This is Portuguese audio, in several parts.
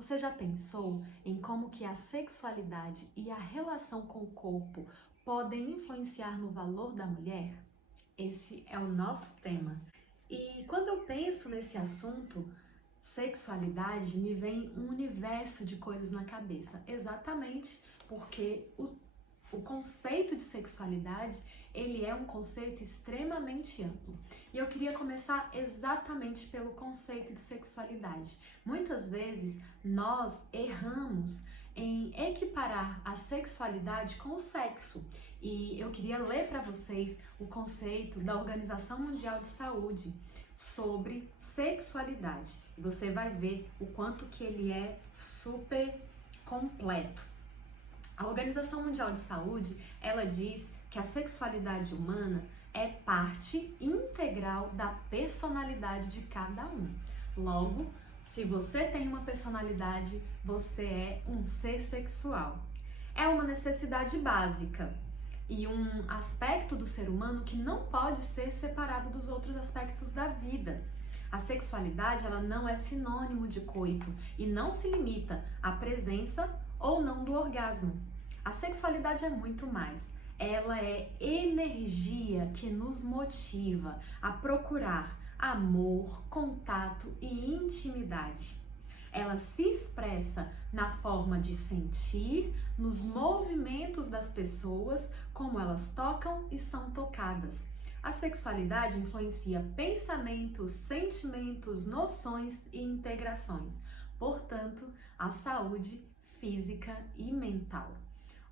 Você já pensou em como que a sexualidade e a relação com o corpo podem influenciar no valor da mulher? Esse é o nosso tema. E quando eu penso nesse assunto, sexualidade, me vem um universo de coisas na cabeça, exatamente porque o conceito de sexualidade, ele é um conceito extremamente amplo. E eu queria começar exatamente pelo conceito de sexualidade. Muitas vezes nós erramos em equiparar a sexualidade com o sexo. E eu queria ler para vocês o conceito da Organização Mundial de Saúde sobre sexualidade. E você vai ver o quanto que ele é super completo. A Organização Mundial de Saúde, ela diz que a sexualidade humana é parte integral da personalidade de cada um. Logo, se você tem uma personalidade, você é um ser sexual. É uma necessidade básica e um aspecto do ser humano que não pode ser separado dos outros aspectos da vida. A sexualidade, ela não é sinônimo de coito e não se limita à presença ou não do orgasmo. A sexualidade é muito mais. Ela é energia que nos motiva a procurar amor, contato e intimidade. Ela se expressa na forma de sentir, nos movimentos das pessoas, como elas tocam e são tocadas. A sexualidade influencia pensamentos, sentimentos, noções e integrações. Portanto, a saúde física e mental.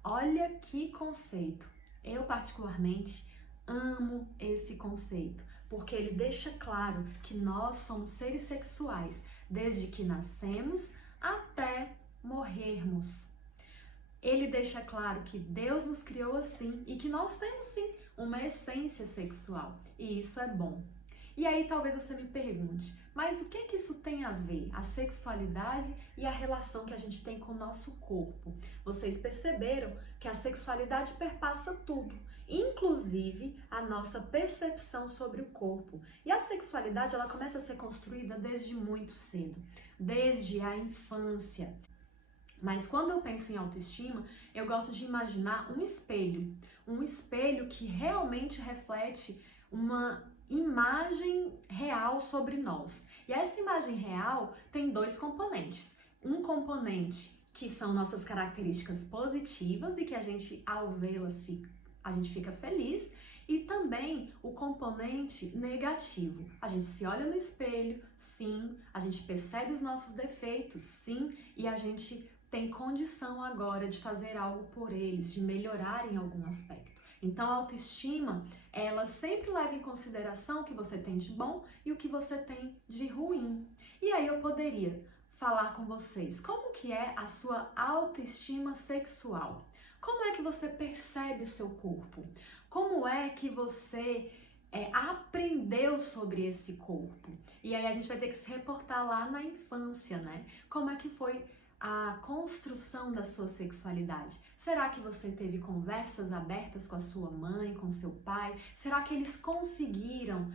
Olha que conceito! Eu particularmente amo esse conceito, porque ele deixa claro que nós somos seres sexuais desde que nascemos até morrermos. Ele deixa claro que Deus nos criou assim e que nós temos sim uma essência sexual, e isso é bom. E aí talvez você me pergunte, mas o que é que isso tem a ver? A sexualidade e a relação que a gente tem com o nosso corpo. Vocês perceberam que a sexualidade perpassa tudo, inclusive a nossa percepção sobre o corpo. E a sexualidade, ela começa a ser construída desde muito cedo, desde a infância. Mas quando eu penso em autoestima, eu gosto de imaginar um espelho que realmente reflete uma imagem real sobre nós. E essa imagem real tem dois componentes. Um componente que são nossas características positivas e que a gente, ao vê-las, a gente fica feliz, e também o componente negativo. A gente se olha no espelho, sim, a gente percebe os nossos defeitos, sim, e a gente tem condição agora de fazer algo por eles, de melhorar em algum aspecto. Então, a autoestima, ela sempre leva em consideração o que você tem de bom e o que você tem de ruim. E aí eu poderia falar com vocês como que é a sua autoestima sexual. Como é que você percebe o seu corpo? Como é que você aprendeu sobre esse corpo? E aí a gente vai ter que se reportar lá na infância, né? Como é que foi a construção da sua sexualidade? Será que você teve conversas abertas com a sua mãe, com seu pai? Será que eles conseguiram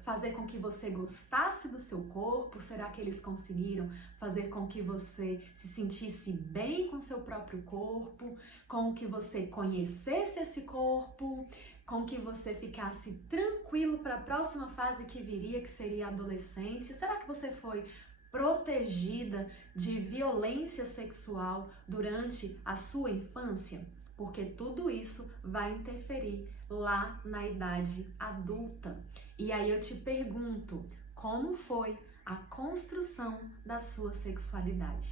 fazer com que você gostasse do seu corpo? Será que eles conseguiram fazer com que você se sentisse bem com seu próprio corpo? Com que você conhecesse esse corpo? Com que você ficasse tranquilo para a próxima fase que viria, que seria a adolescência? Será que você foi protegida de violência sexual durante a sua infância? Porque tudo isso vai interferir lá na idade adulta. E aí eu te pergunto, como foi a construção da sua sexualidade?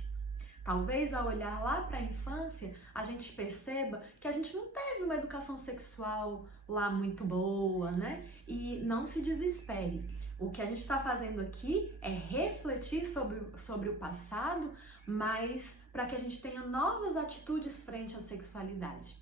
Talvez ao olhar lá para a infância, a gente perceba que a gente não teve uma educação sexual lá muito boa, né? E não se desespere. O que a gente está fazendo aqui é refletir sobre o passado, mas para que a gente tenha novas atitudes frente à sexualidade.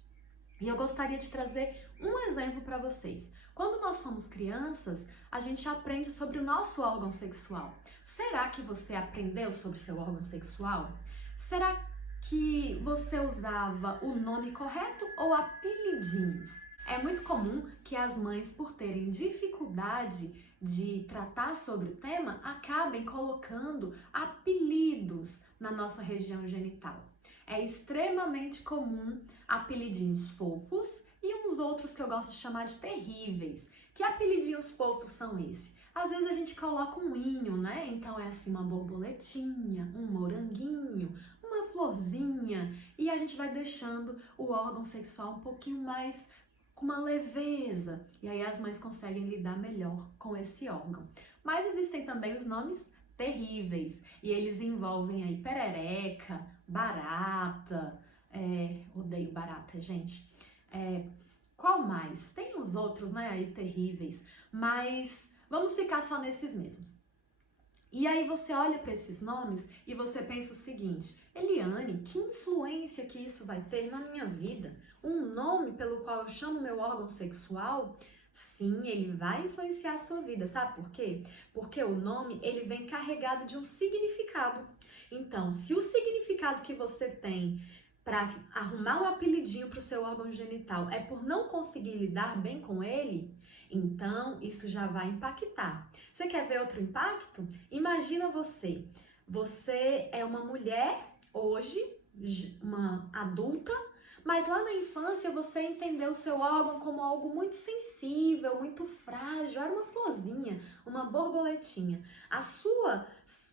E eu gostaria de trazer um exemplo para vocês. Quando nós somos crianças, a gente aprende sobre o nosso órgão sexual. Será que você aprendeu sobre o seu órgão sexual? Será que você usava o nome correto ou apelidinhos? É muito comum que as mães, por terem dificuldade de tratar sobre o tema, acabem colocando apelidos na nossa região genital. É extremamente comum apelidinhos fofos e uns outros que eu gosto de chamar de terríveis. Que apelidinhos fofos são esses? Às vezes a gente coloca um inho, né? Então é assim uma borboletinha, um moranguinho, uma florzinha, e a gente vai deixando o órgão sexual um pouquinho mais com uma leveza. E aí as mães conseguem lidar melhor com esse órgão. Mas existem também os nomes terríveis, e eles envolvem aí perereca, barata, odeio barata, gente. Qual mais? Tem os outros, né, aí terríveis, mas vamos ficar só nesses mesmos. E aí você olha para esses nomes e você pensa o seguinte: Eliane, que influência que isso vai ter na minha vida? Um nome pelo qual eu chamo meu órgão sexual? Sim, ele vai influenciar a sua vida. Sabe por quê? Porque o nome, ele vem carregado de um significado. Então, se o significado que você tem para arrumar um apelidinho para o seu órgão genital é por não conseguir lidar bem com ele, então isso já vai impactar. Você quer ver outro impacto? Imagina você é uma mulher hoje, uma adulta, mas lá na infância você entendeu o seu órgão como algo muito sensível, muito frágil, era uma florzinha, uma borboletinha. A sua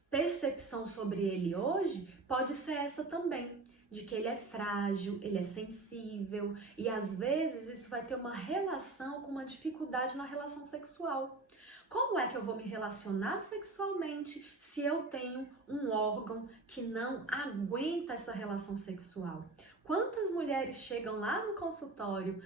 percepção sobre ele hoje pode ser essa também, de que ele é frágil, ele é sensível, e às vezes isso vai ter uma relação com uma dificuldade na relação sexual. Como é que eu vou me relacionar sexualmente se eu tenho um órgão que não aguenta essa relação sexual? Quantas mulheres chegam lá no consultório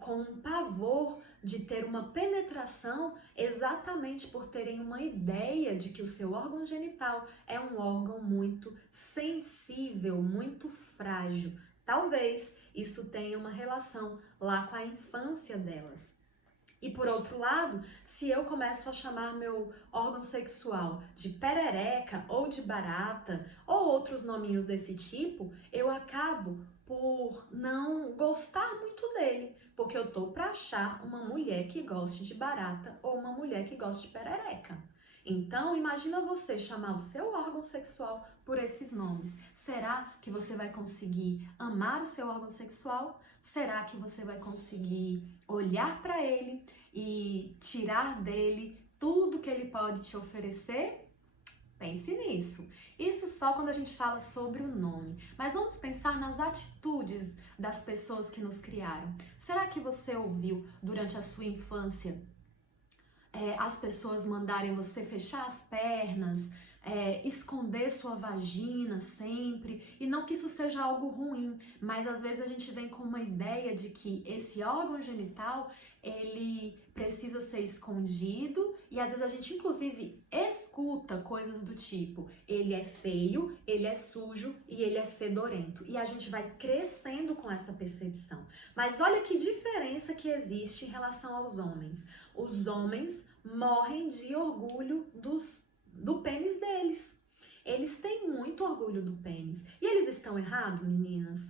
com um pavor de ter uma penetração exatamente por terem uma ideia de que o seu órgão genital é um órgão muito sensível, muito frágil. Talvez isso tenha uma relação lá com a infância delas. E por outro lado, se eu começo a chamar meu órgão sexual de perereca ou de barata ou outros nominhos desse tipo, eu acabo por não gostar muito dele, porque eu tô para achar uma mulher que goste de barata ou uma mulher que goste de perereca. Então, imagina você chamar o seu órgão sexual por esses nomes. Será que você vai conseguir amar o seu órgão sexual? Será que você vai conseguir olhar para ele e tirar dele tudo que ele pode te oferecer? Pense nisso. Isso só quando a gente fala sobre o nome. Mas vamos pensar nas atitudes das pessoas que nos criaram. Será que você ouviu durante a sua infância as pessoas mandarem você fechar as pernas, esconder sua vagina sempre, e não que isso seja algo ruim, mas às vezes a gente vem com uma ideia de que esse órgão genital, ele precisa ser escondido, e às vezes a gente inclusive escuta coisas do tipo: ele é feio, ele é sujo e ele é fedorento, e a gente vai crescendo com essa percepção. Mas olha que diferença que existe em relação aos homens. Os homens morrem de orgulho do pênis deles. Eles têm muito orgulho do pênis. E eles estão errados, meninas?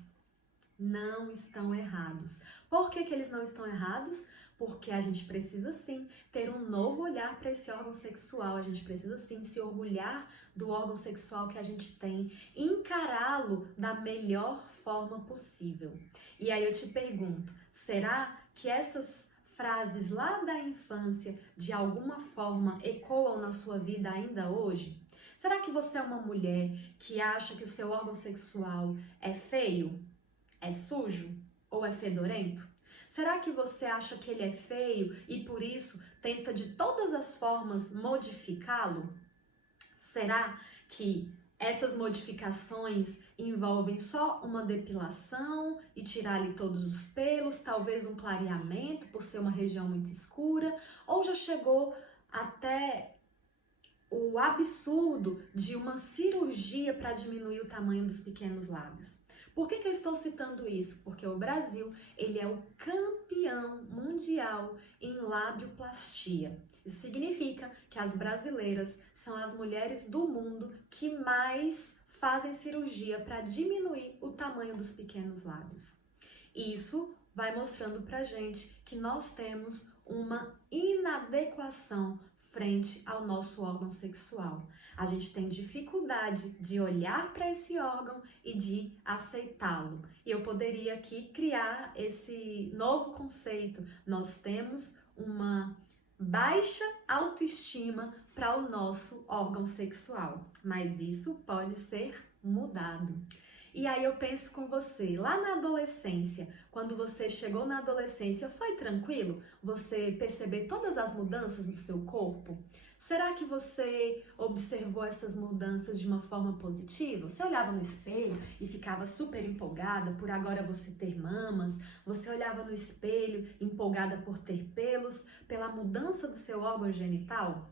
Não estão errados. Por que eles não estão errados? Porque a gente precisa sim ter um novo olhar para esse órgão sexual. A gente precisa sim se orgulhar do órgão sexual que a gente tem, encará-lo da melhor forma possível. E aí eu te pergunto, será que essas frases lá da infância de alguma forma ecoam na sua vida ainda hoje? Será que você é uma mulher que acha que o seu órgão sexual é feio, é sujo ou é fedorento? Será que você acha que ele é feio e por isso tenta de todas as formas modificá-lo? Será que essas modificações envolvem só uma depilação e tirar ali todos os pelos, talvez um clareamento por ser uma região muito escura, ou já chegou até o absurdo de uma cirurgia para diminuir o tamanho dos pequenos lábios? Por que eu estou citando isso? Porque o Brasil, ele é o campeão mundial em labioplastia. Isso significa que as brasileiras são as mulheres do mundo que mais fazem cirurgia para diminuir o tamanho dos pequenos lábios. Isso vai mostrando pra gente que nós temos uma inadequação frente ao nosso órgão sexual. A gente tem dificuldade de olhar para esse órgão e de aceitá-lo. E eu poderia aqui criar esse novo conceito. Nós temos uma baixa autoestima para o nosso órgão sexual, mas isso pode ser mudado. E aí eu penso com você, lá na adolescência, quando você chegou na adolescência, foi tranquilo você perceber todas as mudanças no seu corpo? Será que você observou essas mudanças de uma forma positiva? Você olhava no espelho e ficava super empolgada por agora você ter mamas? Você olhava no espelho empolgada por ter pelos, pela mudança do seu órgão genital?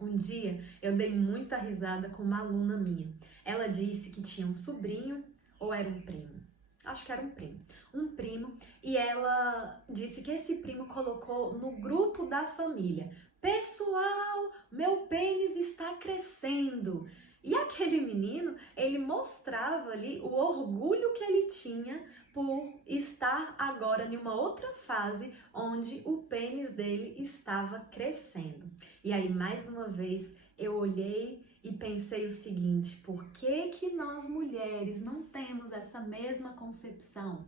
Um dia eu dei muita risada com uma aluna minha. Ela disse que tinha um sobrinho ou era um primo. Acho que era um primo. Um primo, e ela disse que esse primo colocou no grupo da família: pessoal, meu pênis está crescendo. E aquele menino, ele mostrava ali o orgulho que ele tinha por estar agora em uma outra fase onde o pênis dele estava crescendo. E aí, mais uma vez, eu olhei e pensei o seguinte: por que que nós mulheres não temos essa mesma concepção?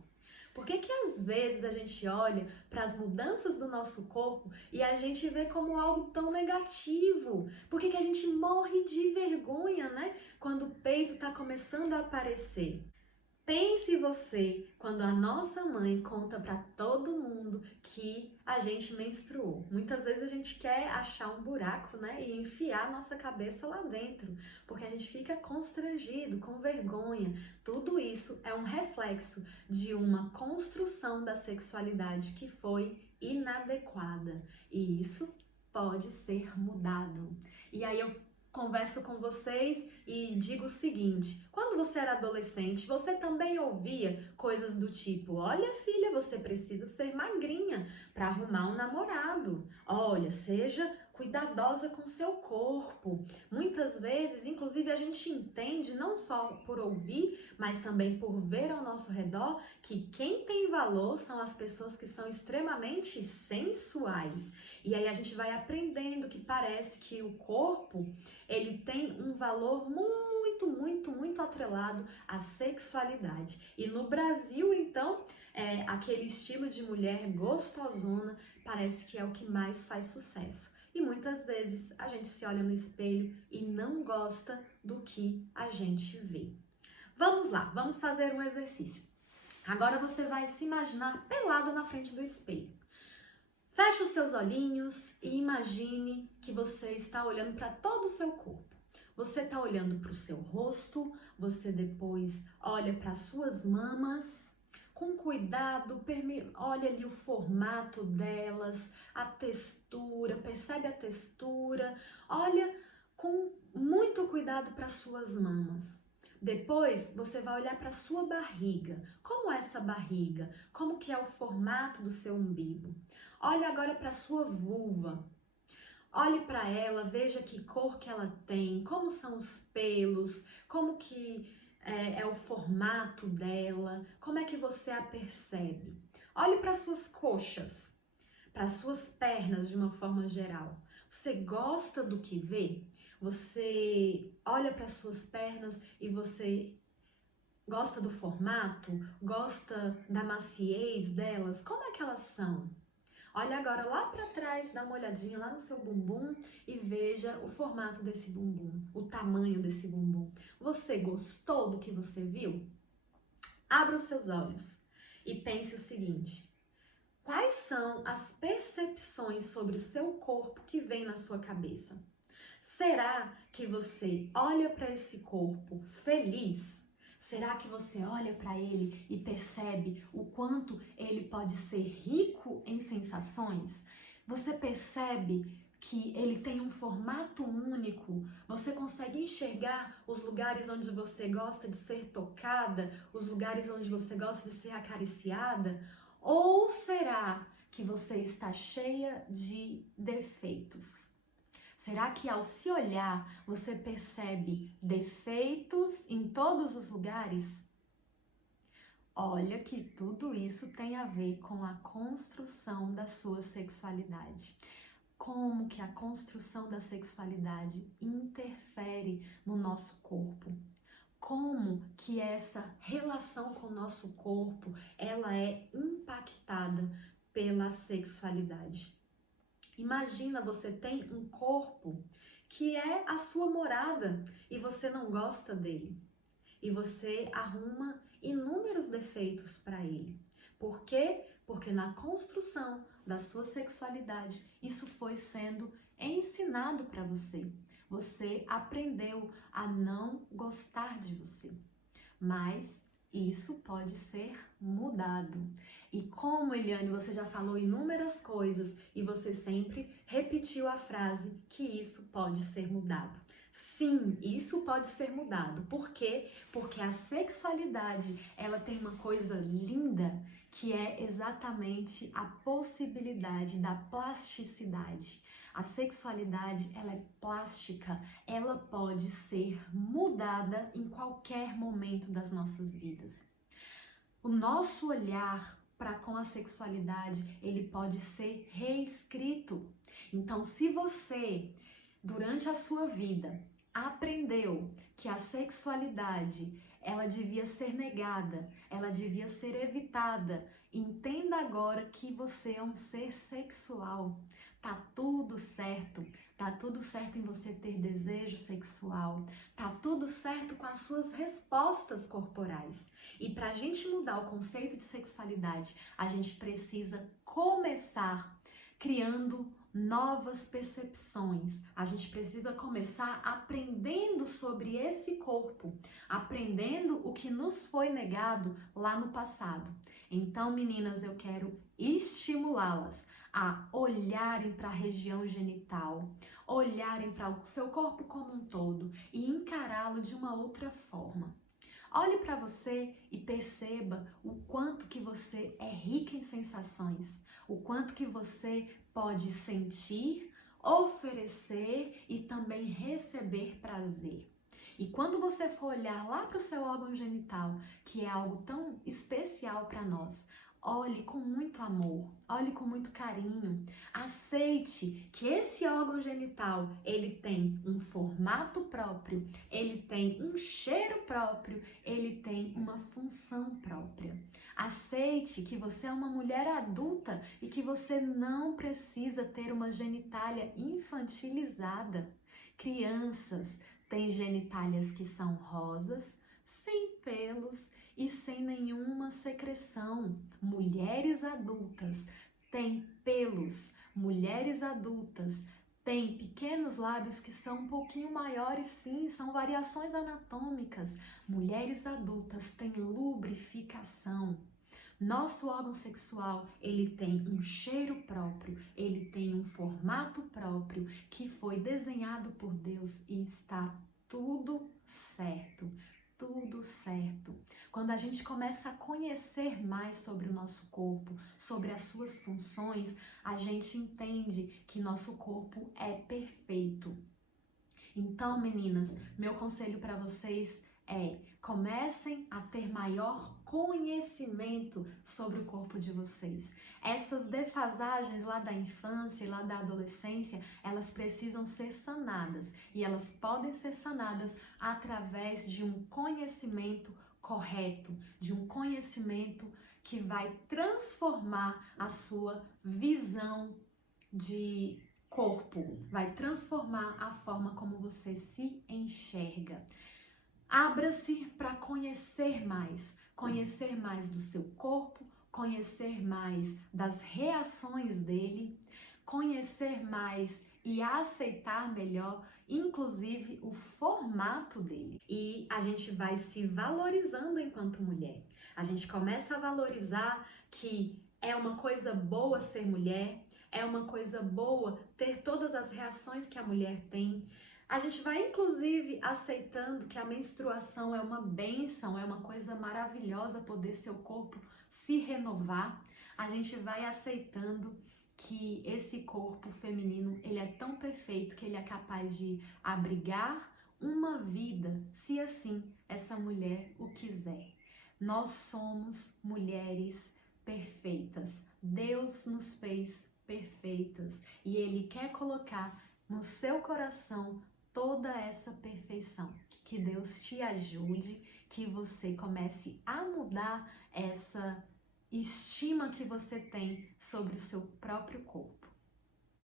Por que que às vezes a gente olha para as mudanças do nosso corpo e a gente vê como algo tão negativo? Por que que a gente morre de vergonha, né? Quando o peito está começando a aparecer? Pense você quando a nossa mãe conta para todo mundo que a gente menstruou. Muitas vezes a gente quer achar um buraco, né, e enfiar a nossa cabeça lá dentro, porque a gente fica constrangido, com vergonha. Tudo isso é um reflexo de uma construção da sexualidade que foi inadequada, e isso pode ser mudado. E aí eu converso com vocês e digo o seguinte: quando você era adolescente, você também ouvia coisas do tipo: olha, filha, você precisa ser magrinha para arrumar um namorado. Olha, seja cuidadosa com seu corpo. Muitas vezes, inclusive, a gente entende, não só por ouvir, mas também por ver ao nosso redor, que quem tem valor são as pessoas que são extremamente sensuais. E aí a gente vai aprendendo que parece que o corpo, ele tem um valor muito atrelado à sexualidade. E no Brasil, então, aquele estilo de mulher gostosona parece que é o que mais faz sucesso. E muitas vezes a gente se olha no espelho e não gosta do que a gente vê. Vamos lá, vamos fazer um exercício. Agora você vai se imaginar pelada na frente do espelho. Feche os seus olhinhos e imagine que você está olhando para todo o seu corpo. Você está olhando para o seu rosto, você depois olha para as suas mamas. Com cuidado, olha ali o formato delas, a textura, percebe a textura. Olha com muito cuidado para as suas mamas. Depois, você vai olhar para a sua barriga. Como é essa barriga? Como que é o formato do seu umbigo? Olhe agora para a sua vulva. Olhe para ela, veja que cor que ela tem, como são os pelos, como que é o formato dela, como é que você a percebe. Olhe para suas coxas, para suas pernas de uma forma geral. Você gosta do que vê? Você olha para suas pernas e você gosta do formato? Gosta da maciez delas? Como é que elas são? Olha agora lá para trás, dá uma olhadinha lá no seu bumbum e veja o formato desse bumbum, o tamanho desse bumbum. Você gostou do que você viu? Abra os seus olhos e pense o seguinte: quais são as percepções sobre o seu corpo que vem na sua cabeça? Será que você olha para esse corpo feliz? Será que você olha para ele e percebe o quanto ele pode ser rico em sensações? Você percebe que ele tem um formato único? Você consegue enxergar os lugares onde você gosta de ser tocada? Os lugares onde você gosta de ser acariciada? Ou será que você está cheia de defeitos? Será que ao se olhar você percebe defeitos em todos os lugares? Olha que tudo isso tem a ver com a construção da sua sexualidade. como que a construção da sexualidade interfere no nosso corpo. Como que essa relação com o nosso corpo, ela é impactada pela sexualidade. Imagina, você tem um corpo que é a sua morada e você não gosta dele. E você arruma inúmeros defeitos para ele. Por quê? Porque na construção da sua sexualidade, isso foi sendo ensinado para você. Você aprendeu a não gostar de você. Mas isso pode ser mudado. E como, Eliane, você já falou inúmeras coisas e você sempre repetiu a frase que isso pode ser mudado. Sim, isso pode ser mudado. Por quê? Porque a sexualidade, ela tem uma coisa linda, que é exatamente a possibilidade da plasticidade. A sexualidade, ela é plástica, ela pode ser mudada em qualquer momento das nossas vidas. O nosso olhar para com a sexualidade, ele pode ser reescrito. Então, se você, durante a sua vida, aprendeu que a sexualidade, ela devia ser negada, ela devia ser evitada, entenda agora que você é um ser sexual. Tá tudo certo. Tá tudo certo em você ter desejo sexual. Tá tudo certo com as suas respostas corporais. E para a gente mudar o conceito de sexualidade, a gente precisa começar criando novas percepções. A gente precisa começar aprendendo sobre esse corpo, aprendendo o que nos foi negado lá no passado. Então, meninas, eu quero estimulá-las a olharem para a região genital, olharem para o seu corpo como um todo e encará-lo de uma outra forma. Olhe para você e perceba o quanto que você é rica em sensações, o quanto que você pode sentir, oferecer e também receber prazer. E quando você for olhar lá para o seu órgão genital, que é algo tão especial para nós, olhe com muito amor, olhe com muito carinho, aceite que esse órgão genital, ele tem um formato próprio, ele tem um cheiro próprio, ele tem uma função própria. Aceite que você é uma mulher adulta e que você não precisa ter uma genitália infantilizada. Crianças têm genitálias que são rosas, sem pelos e sem nenhuma secreção. Mulheres adultas têm pelos. Mulheres adultas têm pequenos lábios que são um pouquinho maiores, sim, são variações anatômicas. Mulheres adultas têm lubrificação. Nosso órgão sexual, ele tem um cheiro próprio, ele tem um formato próprio que foi desenhado por Deus e está tudo certo. Tudo certo. Quando a gente começa a conhecer mais sobre o nosso corpo, sobre as suas funções, a gente entende que nosso corpo é perfeito. Então, meninas, meu conselho para vocês é: comecem a ter maior conhecimento sobre o corpo de vocês. Essas defasagens lá da infância e lá da adolescência, elas precisam ser sanadas e elas podem ser sanadas através de um conhecimento correto, de um conhecimento que vai transformar a sua visão de corpo, vai transformar a forma como você se enxerga. Abra-se para conhecer mais do seu corpo, conhecer mais das reações dele, conhecer mais e aceitar melhor, inclusive, o formato dele. E a gente vai se valorizando enquanto mulher. A gente começa a valorizar que é uma coisa boa ser mulher, é uma coisa boa ter todas as reações que a mulher tem. A gente vai, inclusive, aceitando que a menstruação é uma bênção, é uma coisa maravilhosa poder seu corpo se renovar. A gente vai aceitando que esse corpo feminino, ele é tão perfeito que ele é capaz de abrigar uma vida, se assim essa mulher o quiser. Nós somos mulheres perfeitas. Deus nos fez perfeitas e Ele quer colocar no seu coração toda essa perfeição. Que Deus te ajude, que você comece a mudar essa estima que você tem sobre o seu próprio corpo.